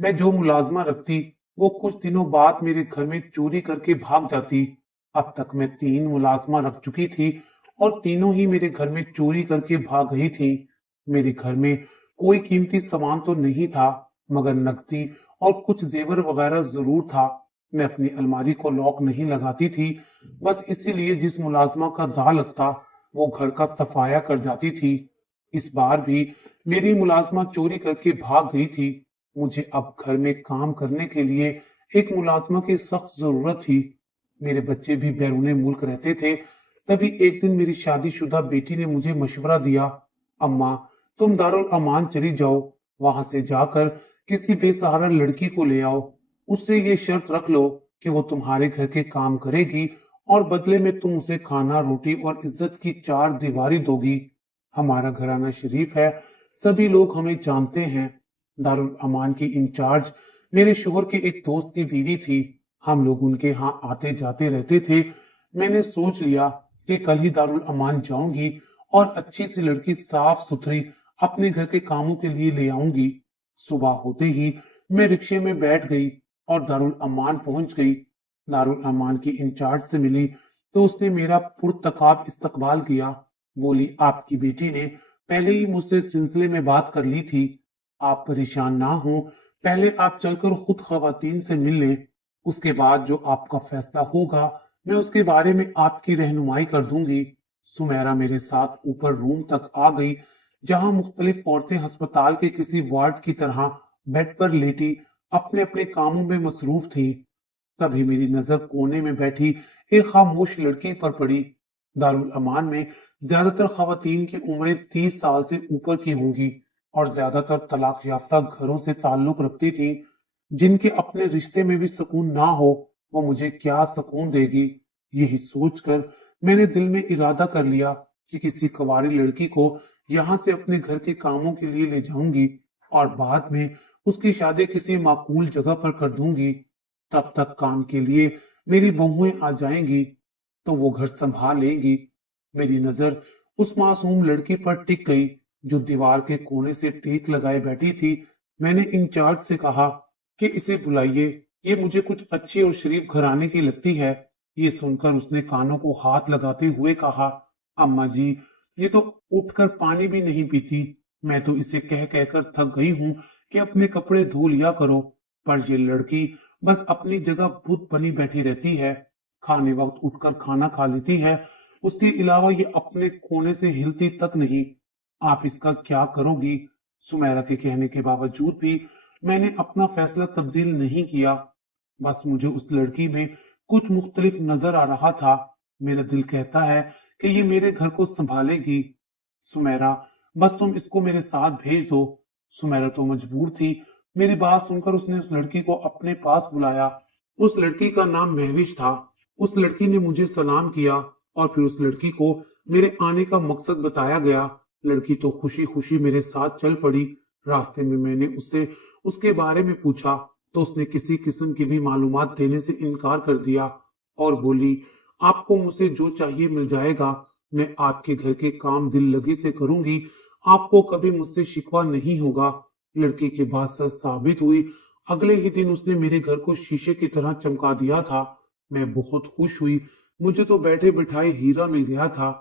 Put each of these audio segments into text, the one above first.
मैं जो मुलाजमा रखती वो कुछ दिनों बाद मेरे घर में चोरी करके भाग जाती। अब तक मैं 3 मुलाजमा रख चुकी थी और तीनों ही मेरे घर में चोरी करके भाग गई थी। मेरे घर में कोई कीमती सामान तो नहीं था, मगर नकदी और कुछ जेवर वगैरह जरूर था। मैं अपनी अलमारी को लॉक नहीं लगाती थी, बस इसीलिए जिस मुलाजमा का दाग लगता वो घर का सफाया कर जाती थी। इस बार भी मेरी मुलाजमा चोरी करके भाग गई थी। मुझे अब घर में काम करने के लिए एक मुलाजमा की सख्त जरूरत थी। मेरे बच्चे भी बैरूने मुल्क रहते थे। तभी एक दिन मेरी शादीशुदा बेटी ने मुझे मशवरा दिया, अम्मा तुम दारुल अमान चली जाओ, वहां से जाकर किसी बेसहारा लड़की को ले आओ, उससे ये शर्त रख लो कि वो तुम्हारे घर के काम करेगी और बदले में तुम उसे खाना रोटी और इज्जत की 4 दीवारी दोगी। हमारा घराना शरीफ है, सभी लोग हमें जानते हैं। दारुल अमान की इंचार्ज मेरे शोहर के एक दोस्त की बीवी थी। हम लोग उनके यहाँ आते जाते रहते थे। मैंने सोच लिया कि कल ही दारुल अमान जाऊंगी और अच्छी सी लड़की साफ सुथरी अपने घर के कामों के लिए ले आऊंगी। सुबह होते ही मैं रिक्शे में बैठ गई और दारुल अमान पहुंच गई। दारुल अमान की इंचार्ज से मिली तो उसने मेरा पुरतकाब इस्तकबाल किया। बोली, आपकी बेटी ने पहले ही मुझसे इस सिलसिले में बात कर ली थी। आप परेशान ना हो, पहले आप चलकर खुद खवातीन से मिल लें। उसके बाद जो आपका फैसला होगा मैं उसके बारे में आपकी रहनुमाई कर दूंगी। सुमेरा मेरे साथ ऊपर रूम तक आ गई, जहां मुख्तलिफ औरतें अस्पताल के किसी वार्ड की तरह बेड पर लेटी अपने अपने कामों में मसरूफ थी। तभी मेरी नजर कोने में बैठी एक खामोश लड़की पर पड़ी। दारुल अमान में ज्यादातर खवातीन की उम्रें 30 साल से ऊपर की होंगी और ज्यादातर तलाक याफ्ता घरों से ताल्लुक रखती थी। जिनके अपने रिश्ते में भी सुकून ना हो, वो मुझे क्या सुकून देगी। यही सोचकर मैंने दिल में इरादा कर लिया कि किसी कुंवारी लड़की को यहाँ से अपने घर के कामों के लिए ले जाऊंगी और बाद में उसकी शादी किसी माकूल जगह पर कर दूंगी। तब तक काम के लिए मेरी बहुएं आ जाएंगी तो वो घर संभाल लेंगी। मेरी नजर उस मासूम लड़की पर टिक गई जो दीवार के कोने से टेक लगाए बैठी थी। मैंने इंचार्ज से कहा कि इसे बुलाइए, ये मुझे कुछ अच्छी और शरीफ घराने की लगती है। ये सुनकर उसने कानों को हाथ लगाते हुए कहा, अम्मा जी, ये तो उठकर पानी भी नहीं पीती। मैं तो इसे कह कहकर थक गई हूँ कि अपने कपड़े धो लिया करो, पर ये लड़की बस अपनी जगह भूत बनी बैठी रहती है। खाने वक्त उठकर खाना खा लेती है, उसके अलावा ये अपने कोने से हिलती तक नहीं। आप इसका क्या करोगी? सुमेरा के कहने के बावजूद भी मैंने अपना फैसला तब्दील नहीं किया। बस मुझे उस लड़की में कुछ मुख्तलिफ नजर आ रहा था। मेरा दिल कहता है कि ये मेरे घर को संभालेगी। सुमेरा, बस तुम इसको मेरे साथ भेज दो। सुमेरा तो मजबूर थी। मेरी बात सुनकर उसने उस लड़की को अपने पास बुलाया। उस लड़की का नाम महविश था। उस लड़की ने मुझे सलाम किया और फिर उस लड़की को मेरे आने का मकसद बताया गया। लड़की तो खुशी खुशी मेरे साथ चल पड़ी। रास्ते में मैंने उससे उसके बारे में पूछा तो उसने किसी किस्म की भी मालूमात देने से इनकार कर दिया और बोली, आपको मुझसे जो चाहिए मिल जाएगा। मैं आपके घर के काम दिल लगी से करूंगी, आपको कभी मुझसे शिकवा नहीं होगा। लड़की की बात सच साबित हुई। अगले ही दिन उसने मेरे घर को शीशे की तरह चमका दिया था। मैं बहुत खुश हुई। मुझे तो बैठे बिठाए हीरा मिल गया था।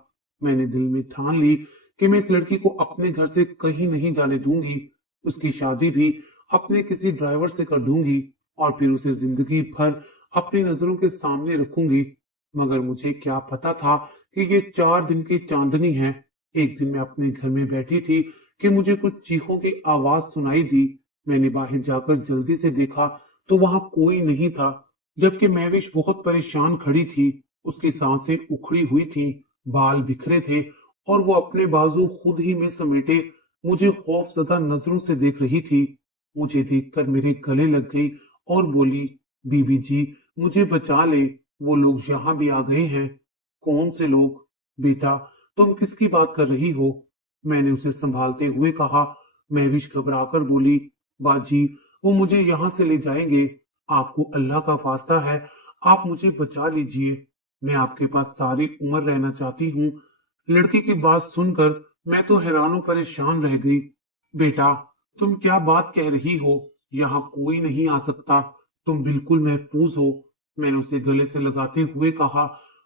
मैंने दिल में ठान ली कि मैं इस लड़की को अपने घर से कहीं नहीं जाने दूंगी। उसकी शादी भी अपने किसी ड्राइवर से कर दूंगी और फिर उसे जिंदगी भर अपनी नजरों के सामने रखूंगी। मगर मुझे क्या पता था कि ये 4 दिन की चांदनी है। एक दिन मैं अपने घर में बैठी थी कि मुझे कुछ चीखों की आवाज सुनाई दी। मैंने बाहर जाकर जल्दी से देखा तो वहां कोई नहीं था, जबकि महविश बहुत परेशान खड़ी थी। उसकी सांसें उखड़ी हुई थी, बाल बिखरे थे और वो अपने बाजू खुद ही में समेटे मुझे खौफजदा नजरों से देख रही थी। मुझे देखकर मेरे गले लग गई और बोली, बीबी जी, मुझे बचा ले, वो लोग यहाँ भी आ गए हैं। कौन से लोग? बेटा, तुम किसकी बात कर रही हो? मैंने उसे संभालते हुए कहा। महविश घबराकर बोली, बाजी, वो मुझे यहाँ से ले जाएंगे। आपको अल्लाह का वास्ता है, आप मुझे बचा लीजिए। मैं आपके पास सारी उम्र रहना चाहती हूँ। लड़की की बात सुनकर मैं तो हैरानो परेशान रह गई। बेटा, तुम क्या बात कह रही हो? यहाँ कोई नहीं आ सकता, तुम बिल्कुल महफूज हो। मैंने उसे गले से लगाते हुए कहा।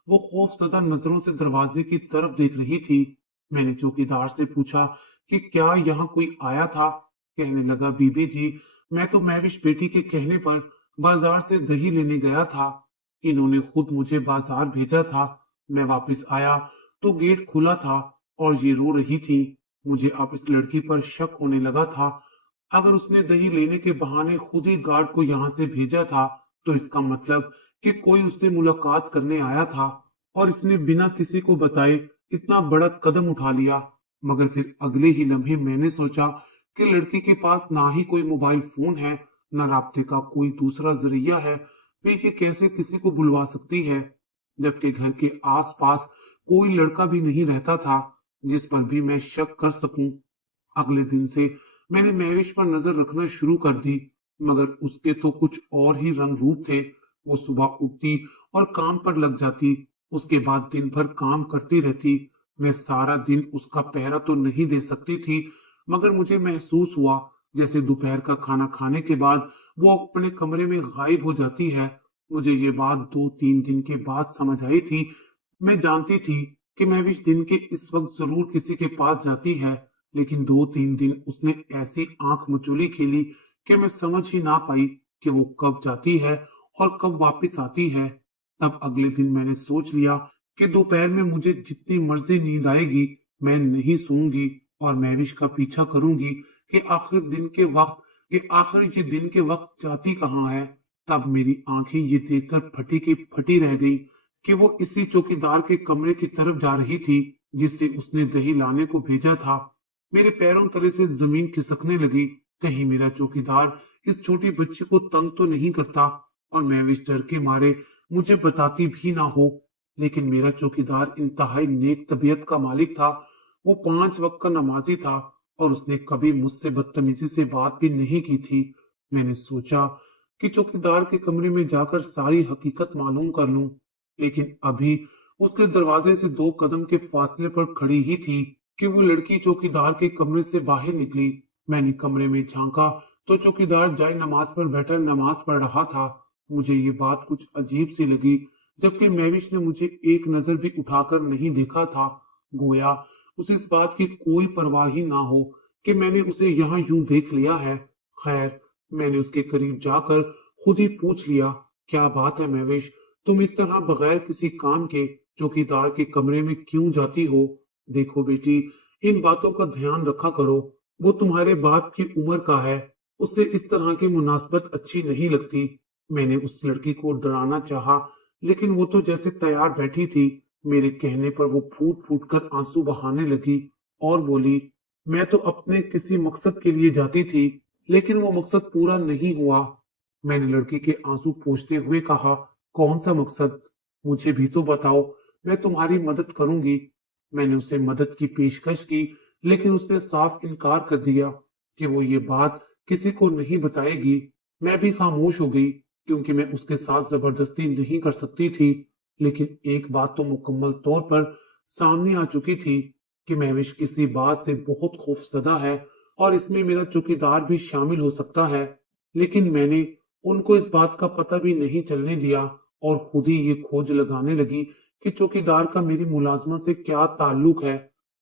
वो खौफजदा नजरों से दरवाजे की तरफ देख रही थी। मैंने चौकीदार से पूछा कि क्या यहाँ कोई आया था। कहने लगा, बीबी जी, मैं तो महविश बेटी के कहने पर बाजार से दही लेने गया था। इन्होंने खुद मुझे बाजार भेजा था। मैं वापस आया तो गेट खुला था और ये रो रही थी। मुझे अब इस लड़की पर शक होने लगा था। अगर उसने दही लेने के बहाने खुद ही गार्ड को यहाँ से भेजा था, तो इसका मतलब कि कोई उससे मुलाकात करने आया था और इसने बिना किसी को बताए इतना बड़ा कदम उठा लिया। मगर फिर अगले ही लम्हे मैंने सोचा कि लड़की के पास ना ही कोई मोबाइल फोन है, न राब्ते का कोई दूसरा जरिया है। वे ये कैसे किसी को बुलवा सकती है, जबकि घर के आसपास कोई लड़का भी नहीं रहता था जिस पर भी मैं शक कर सकूं। अगले दिन से मैंने महविश पर नजर रखना शुरू कर दी, मगर उसके तो कुछ और ही रंग रूप थे। वो सुबह उठती और काम पर लग जाती, उसके बाद दिन भर काम करती रहती। मैं सारा दिन उसका पहरा तो नहीं दे सकती थी, मगर मुझे महसूस हुआ जैसे दोपहर का खाना खाने के बाद वो अपने कमरे में गायब हो जाती है। मुझे ये बात 2-3 दिन के बाद समझ आई थी। मैं जानती थी कि महविश दिन के इस वक्त जरूर किसी के पास जाती है, लेकिन 2-3 दिन उसने ऐसी आंख मचोली खेली कि मैं समझ ही ना पाई कि वो कब जाती है और कब वापस आती है। तब अगले दिन मैंने सोच लिया कि दोपहर में मुझे जितनी मर्जी नींद आएगी, मैं नहीं सोऊंगी और महविश का पीछा करूंगी कि आखिर ये दिन के वक्त जाती कहाँ है। तब मेरी आंखें ये देखकर फटी की फटी रह गई कि वो इसी चौकीदार के कमरे की तरफ जा रही थी जिससे उसने दही लाने को भेजा था। मेरे पैरों तले से जमीन खिसकने लगी। कहीं मेरा चौकीदार इस छोटी बच्ची को तंग तो नहीं करता और महविश डर के मारे मुझे बताती भी ना हो। लेकिन मेरा चौकीदार इंतहाई नेक तबीयत का मालिक था। वो 5 वक्त का नमाजी था और उसने कभी मुझसे बदतमीजी से बात भी नहीं की थी। मैंने सोचा कि चौकीदार के कमरे में जाकर सारी हकीकत मालूम कर लूं, लेकिन अभी उसके दरवाजे से 2 कदम के फासले पर खड़ी ही थी कि वो लड़की चौकीदार के कमरे से बाहर निकली। मैंने कमरे में झांका तो चौकीदार जाए नमाज पर बैठा नमाज पढ़ रहा था। मुझे ये बात कुछ अजीब सी लगी, जबकि महविश ने मुझे एक नजर भी उठाकर नहीं देखा था। गोया उसे इस बात की कोई परवाह ही ना हो कि मैंने उसे यहाँ यूं देख लिया है। खैर, मैंने उसके करीब जाकर खुद ही पूछ लिया, क्या बात है महविश, तुम इस तरह बगैर किसी काम के चौकीदार के कमरे में क्यों जाती हो? देखो बेटी, इन बातों का ध्यान रखा करो। वो तुम्हारे बाप की उम्र का है, उससे इस तरह की मुनासबत अच्छी नहीं लगती। मैंने उस लड़की को डराना चाहा, लेकिन वो तो जैसे तैयार बैठी थी। मेरे कहने पर वो फूट फूट कर आंसू बहाने लगी और बोली, मैं तो अपने किसी मकसद के लिए जाती थी, लेकिन वो मकसद पूरा नहीं हुआ। मैंने लड़की के आंसू पोंछते हुए कहा, कौन सा मकसद? मुझे भी तो बताओ, मैं तुम्हारी मदद करूंगी। मैंने उसे मदद की पेशकश की, लेकिन उसने साफ इनकार कर दिया कि वो ये बात किसी को नहीं बताएगी। मैं भी खामोश हो गई, क्योंकि मैं उसके साथ जबरदस्ती नहीं कर सकती थी। लेकिन एक बात तो मुकम्मल तौर पर सामने आ चुकी थी कि महविश किसी बात से बहुत खौफजदा है और इसमें मेरा चौकीदार भी शामिल हो सकता है। लेकिन मैंने उनको इस बात का पता भी नहीं चलने दिया और खुद ही ये खोज लगाने लगी कि चौकीदार का मेरी मुलाजमत से क्या ताल्लुक है।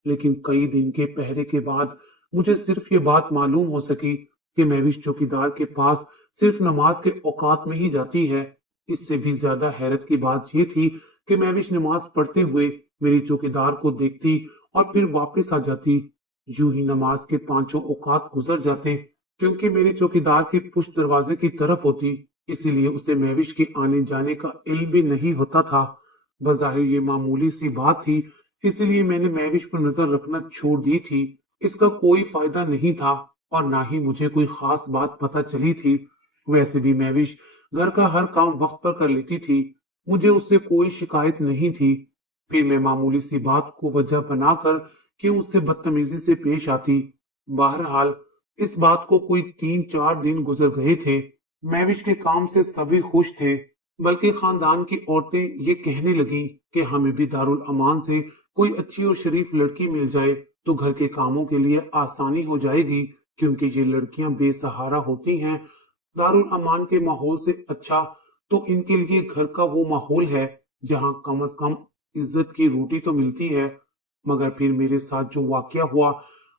लेकिन कई दिन के पहरे के बाद मुझे सिर्फ ये बात मालूम हो सकी कि महविश चौकीदार के पास सिर्फ नमाज के औकात में ही जाती है। इससे भी ज्यादा हैरत की बात ये थी कि महविश नमाज पढ़ते हुए मेरी चौकीदार को देखती और फिर वापस आ जाती। यूं ही नमाज के 5 औकात गुजर जाते, क्योंकि मेरी चौकीदार की पुश्त दरवाजे की तरफ होती, इसीलिए उसे महविश के आने जाने का इल्म भी नहीं होता था। बज़ाहिर ये मामूली सी बात थी, इसलिए मैंने महविश पर नजर रखना छोड़ दी थी। इसका कोई फायदा नहीं था और ना ही मुझे कोई खास बात पता चली थी। वैसे भी महविश घर का हर काम वक्त पर कर लेती थी, मुझे उससे कोई शिकायत नहीं थी। फिर मैं मामूली सी बात को वजह बनाकर क्यों उससे बदतमीजी से पेश आती। बहरहाल इस बात को कोई 3-4 दिन गुजर गए थे। महविश के काम से सभी खुश थे, बल्कि खानदान की औरतें ये कहने लगी कि हमें भी दारुल अमान से कोई अच्छी और शरीफ लड़की मिल जाए तो घर के कामों के लिए आसानी हो जाएगी, क्योंकि ये लड़कियां बेसहारा होती हैं। दारुल अमान के माहौल से अच्छा तो इनके लिए घर का वो माहौल है जहां कम से कम इज्जत की रोटी तो मिलती है। मगर फिर मेरे साथ जो वाकया हुआ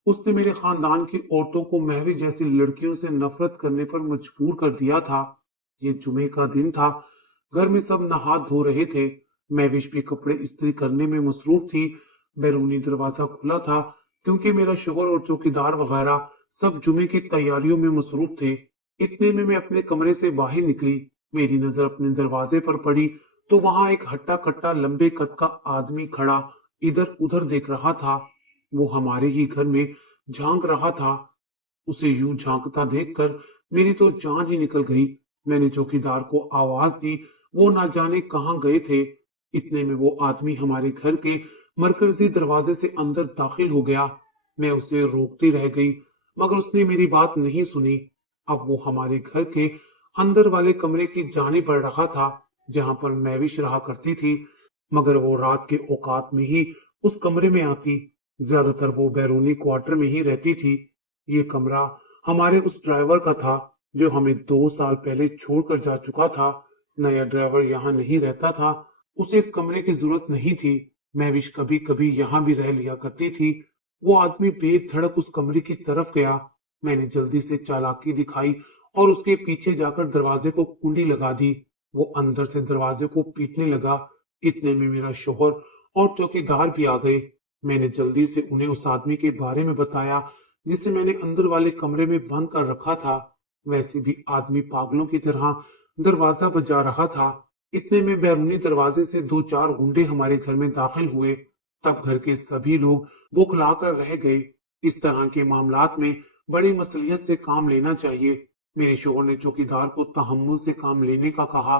उसने मेरे खानदान की औरतों को महवी जैसी लड़कियों से नफरत करने पर मजबूर कर दिया था। ये जुमे का दिन था। घर में सब नहा धो रहे थे। महविश भी कपड़े इस्त्री करने में मसरूफ थी। बैरूनी दरवाजा खुला था क्योंकि मेरा शोहर और चौकीदार वगैरह सब जुमे की तैयारियों में मसरूफ थे। इतने में मैं अपने कमरे से बाहर निकली। मेरी नजर अपने दरवाजे पर पड़ी तो वहां एक हट्टा कट्टा लंबे कद का आदमी खड़ा इधर उधर देख रहा था। वो हमारे ही घर में झांक रहा था। उसे यूं झांकता देखकर मेरी तो जान ही निकल गई। मैंने चौकीदार को आवाज दी। वो ना जाने कहां गए थे। इतने में वो आदमी हमारे घर के मरकजी दरवाजे से अंदर दाखिल हो गया। मैं उसे रोकती रह गई मगर उसने मेरी बात नहीं सुनी। अब वो हमारे घर के अंदर वाले कमरे की जानिब बढ़ रहा था जहां पर मैविश रहा करती थी। मगर वो रात के औकात में ही उस कमरे में आती। ज्यादातर वो बैरूनी क्वार्टर में ही रहती थी। ये कमरा हमारे उस ड्राइवर का था जो हमें 2 साल पहले छोड़कर जा चुका था। नया ड्राइवर यहाँ नहीं रहता था। उसे इस कमरे की जरूरत नहीं थी। महविश कभी कभी यहाँ भी रह लिया करती थी। वो आदमी बेधड़क उस कमरे की तरफ गया। मैंने जल्दी से चालाकी दिखाई और उसके पीछे जाकर दरवाजे को कुंडी लगा दी। वो अंदर से दरवाजे को पीटने लगा। इतने में मेरा शोहर और चौकीदार भी आ गए। मैंने जल्दी से उन्हें उस आदमी के बारे में बताया जिसे मैंने अंदर वाले कमरे में बंद कर रखा था। वैसे भी आदमी पागलों की तरह दरवाजा बजा रहा था। इतने में बैरूनी दरवाजे से 2-4 गुंडे हमारे घर में दाखिल हुए। तब घर के सभी लोग बौखला कर रह गए। इस तरह के मामलात में बड़ी मसलियत से काम लेना चाहिए। मेरे शोहर ने चौकीदार को तहम्मुल से काम लेने का कहा।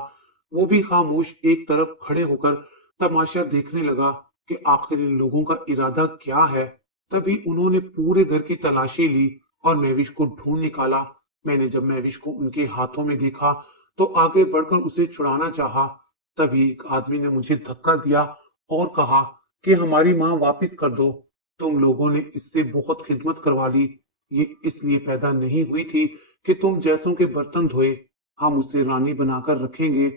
वो भी खामोश एक तरफ खड़े होकर तमाशा देखने लगा कि आखिर इन लोगों का इरादा क्या है। तभी उन्होंने पूरे घर की तलाशी ली और महविश को ढूंढ निकाला। मैंने जब महविश को उनके हाथों में देखा तो आगे बढ़कर उसे छुड़ाना चाहा। तभी एक आदमी ने मुझे धक्का दिया और कहा कि हमारी माँ वापस कर दो। तुम लोगों ने इससे बहुत खिदमत करवा ली। ये इसलिए पैदा नहीं हुई थी कि तुम जैसों के बर्तन धोए। हम उसे रानी बनाकर रखेंगे।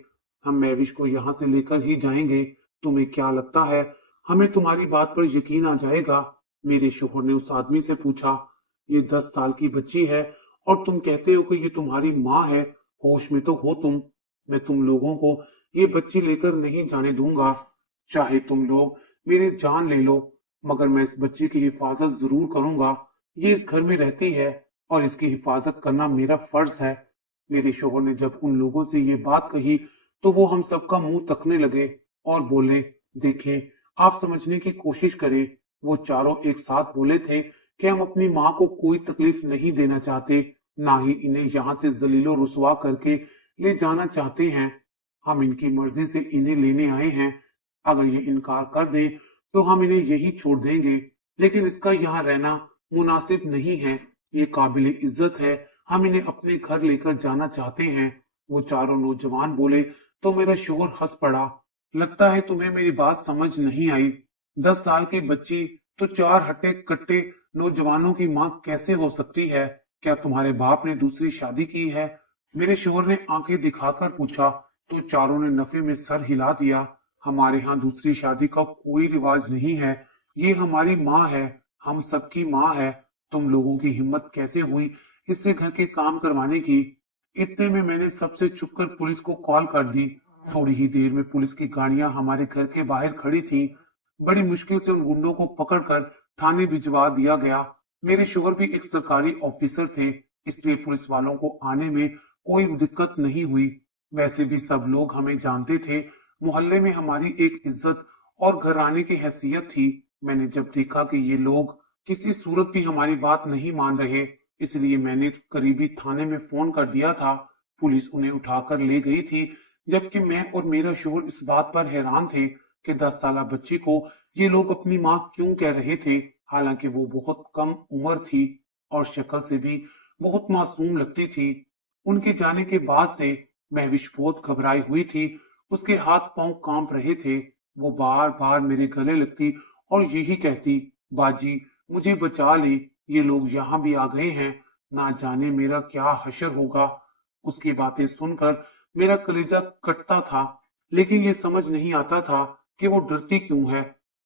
हम महविश को यहाँ से लेकर ही जाएंगे। तुम्हें क्या लगता है हमें तुम्हारी बात पर यकीन आ जाएगा? मेरे शोहर ने उस आदमी से पूछा। ये 10 साल की बच्ची है और तुम कहते हो कि ये तुम्हारी माँ है। होश में तो हो तुम? मैं तुम लोगों को ये बच्ची लेकर नहीं जाने दूंगा। चाहे तुम लोग मेरी जान ले लो मगर मैं इस बच्ची की हिफाजत जरूर करूंगा। ये इस घर में रहती है और इसकी हिफाजत करना मेरा फर्ज है। मेरे शोहर ने जब उन लोगों से ये बात कही तो वो हम सबका मुंह तकने लगे और बोले, देखें, आप समझने की कोशिश करें। वो चारों एक साथ बोले थे कि हम अपनी माँ को कोई तकलीफ नहीं देना चाहते, ना ही इन्हें यहाँ से जलीलो रुसवा करके ले जाना चाहते हैं। हम इनकी मर्जी से इन्हें लेने आए हैं। अगर ये इनकार कर दें तो हम इन्हें यही छोड़ देंगे। लेकिन इसका यहाँ रहना मुनासिब नहीं है। ये काबिल इज्जत है। हम इन्हें अपने घर लेकर जाना चाहते हैं। वो चारों नौजवान बोले तो मेरा शोहर हंस पड़ा। लगता है तुम्हें मेरी बात समझ नहीं आई। 10 साल की बच्ची तो 4 हट्टे कट्टे नौजवानों की मां कैसे हो सकती है? क्या तुम्हारे बाप ने दूसरी शादी की है? मेरे शोहर ने आंखें दिखाकर पूछा तो चारों ने नफे में सर हिला दिया। हमारे यहाँ दूसरी शादी का कोई रिवाज नहीं है। ये हमारी माँ है। हम सबकी माँ है। तुम लोगों की हिम्मत कैसे हुई इससे घर के काम करवाने की? इतने में मैंने सबसे छुपकर पुलिस को कॉल कर दी। थोड़ी ही देर में पुलिस की गाड़ियां हमारे घर के बाहर खड़ी थी। बड़ी मुश्किल से उन गुंडों को पकड़कर थाने भिजवा दिया गया। मेरे शोहर भी एक सरकारी ऑफिसर थे, इसलिए पुलिस वालों को आने में कोई दिक्कत नहीं हुई। वैसे भी सब लोग हमें जानते थे। मोहल्ले में हमारी एक इज्जत और घराने की हैसियत थी। मैंने जब देखा कि ये लोग किसी सूरत भी हमारी बात नहीं मान रहे, इसलिए मैंने करीबी थाने में फोन कर दिया था। पुलिस उन्हें उठाकर ले गई थी, जबकि मैं और मेरा शोहर इस बात पर हैरान थे कि 10 साल बच्ची को ये लोग अपनी माँ क्यों कह रहे थे। हालांकि वो बहुत कम उम्र थी और शक्ल से भी बहुत मासूम लगती थी। उनके जाने के बाद से महविश बहुत घबराई हुई थी। उसके हाथ पांव कांप रहे थे। वो बार बार मेरे गले लगती और यही कहती, बाजी मुझे बचा ले, ये लोग यहाँ भी आ गए हैं। ना जाने मेरा क्या हशर होगा। उसकी बातें सुनकर मेरा कलेजा कटता था, लेकिन ये समझ नहीं आता था कि वो डरती क्यों है।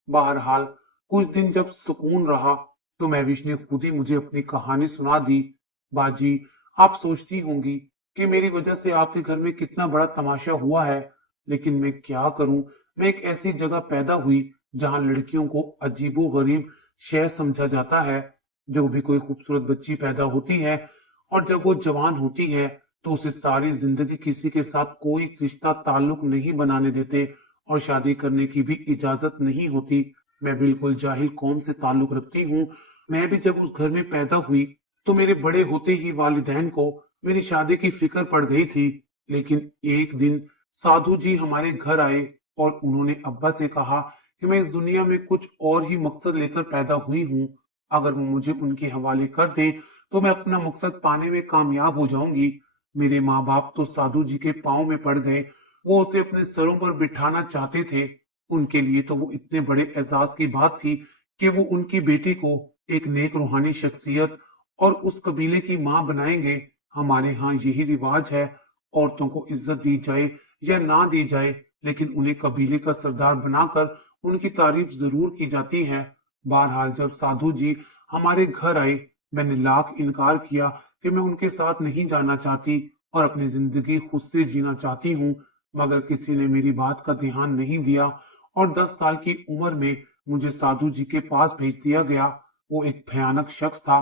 बहरहाल कुछ दिन जब सुकून रहा तो महविश ने खुद ही मुझे अपनी कहानी सुना दी। बाजी, आप सोचती होंगी कि मेरी वजह से आपके घर में कितना बड़ा तमाशा हुआ है, लेकिन मैं क्या करूं। मैं एक ऐसी जगह पैदा हुई जहां लड़कियों को अजीबो गरीब शय समझा जाता है। जो भी कोई खूबसूरत बच्ची पैदा होती है और जब वो जवान होती है तो उसे सारी जिंदगी किसी के साथ कोई रिश्ता ताल्लुक नहीं बनाने देते और शादी करने की भी इजाजत नहीं होती। मैं बिल्कुल जाहिल कौम से ताल्लुक रखती हूँ। मैं भी जब उस घर में पैदा हुई तो मेरे बड़े होते ही वालिदैन को मेरी शादी की फिक्र पड़ गई थी। लेकिन एक दिन साधु जी हमारे घर आए और उन्होंने अब्बा से कहा कि मैं इस दुनिया में कुछ और ही मकसद लेकर पैदा हुई हूँ। अगर वो मुझे उनके हवाले कर दें तो मैं अपना मकसद पाने में कामयाब हो जाऊंगी। मेरे माँ बाप तो साधु जी के पांव में पड़ गए। वो उसे अपने सरों पर बिठाना चाहते थे। उनके लिए तो वो इतने बड़े एजाज की बात थी कि वो उनकी बेटी को एक नेक रूहानी शख्सियत और उस कबीले की मां बनाएंगे। हमारे यहाँ यही रिवाज है, औरतों को इज्जत दी जाए या ना दी जाए, लेकिन उन्हें कबीले का सरदार बनाकर उनकी तारीफ जरूर की जाती है। बहरहाल जब साधु जी हमारे घर आए, मैंने लाख इनकार किया कि मैं उनके साथ नहीं जाना चाहती और अपनी जिंदगी खुद से जीना चाहती हूँ। मगर किसी ने मेरी बात का ध्यान नहीं दिया और 10 साल की उम्र में मुझे साधु जी के पास भेज दिया गया। वो एक भयानक शख्स था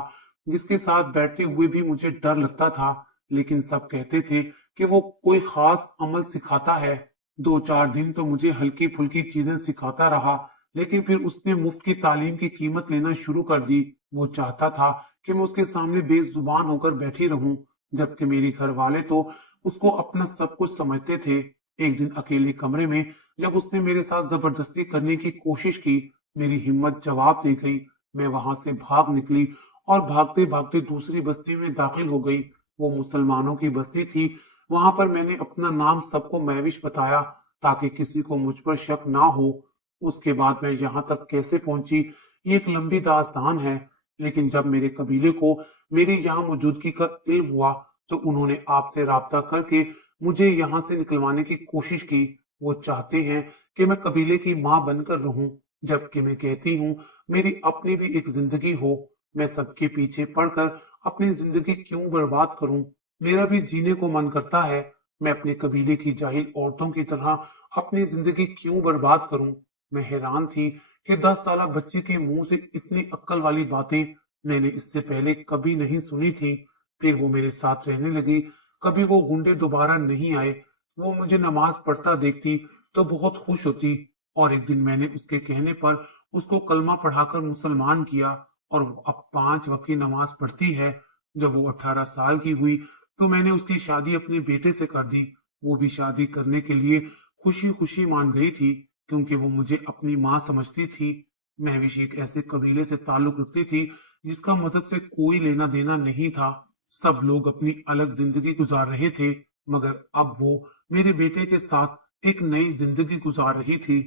जिसके साथ बैठते हुए भी मुझे डर लगता था, लेकिन सब कहते थे कि वो कोई खास अमल सिखाता है। 2-4 दिन तो मुझे हल्की फुल्की चीजें सिखाता रहा, लेकिन फिर उसने मुफ्त की तालीम की कीमत लेना शुरू कर दी। वो चाहता था कि मैं उसके सामने बेजुबान होकर बैठी रहूं, जबकि मेरे घर वाले तो उसको अपना सब कुछ समझते थे। एक दिन अकेले कमरे में जब उसने मेरे साथ जबरदस्ती करने की कोशिश की, मेरी हिम्मत जवाब दे गई। मैं वहां से भाग निकली और भागते भागते दूसरी बस्ती में दाखिल हो गई। वो मुसलमानों की बस्ती थी। वहां पर मैंने अपना नाम सबको महविश बताया ताकि किसी को मुझ पर शक ना हो। उसके बाद मैं यहाँ तक कैसे पहुंची, ये एक लंबी दास्तान है। लेकिन जब मेरे कबीले को मेरी यहाँ मौजूदगी का इल्म हुआ तो उन्होंने आपसे राब्ता करके मुझे यहाँ से निकलवाने की कोशिश की। वो चाहते हैं कि मैं कबीले की माँ बनकर रहूं, जबकि मैं कहती हूँ मेरी अपनी भी एक जिंदगी हो। मैं सबके पीछे पड़कर अपनी जिंदगी क्यों बर्बाद करूं। मेरा भी जीने को मन करता है। मैं अपने कबीले की जाहिल औरतों की तरह अपनी जिंदगी क्यों बर्बाद करूं। मैं हैरान थी कि 10 साल बच्चे के मुंह से इतनी अक्ल वाली बातें मैंने इससे पहले कभी नहीं सुनी थी। फिर वो मेरे साथ रहने लगी। कभी वो गुंडे दोबारा नहीं आए। वो मुझे नमाज पढ़ता देखती तो बहुत खुश होती और एक दिन मैंने उसके कहने पर उसको कलमा पढ़ाकर मुसलमान किया और वो अब 5 वक्त की नमाज पढ़ती है। जब वो 18 साल की हुई तो मैंने उसकी शादी अपने बेटे से कर दी। वो भी शादी करने के लिए खुशी खुशी मान गई थी, क्योंकि वो मुझे अपनी माँ समझती थी। महविश एक ऐसे कबीले से ताल्लुक रखती थी जिसका मजहब से कोई लेना देना नहीं था। सब लोग अपनी अलग जिंदगी गुजार रहे थे, मगर अब वो मेरे बेटे के साथ एक नई जिंदगी गुजार रही थी।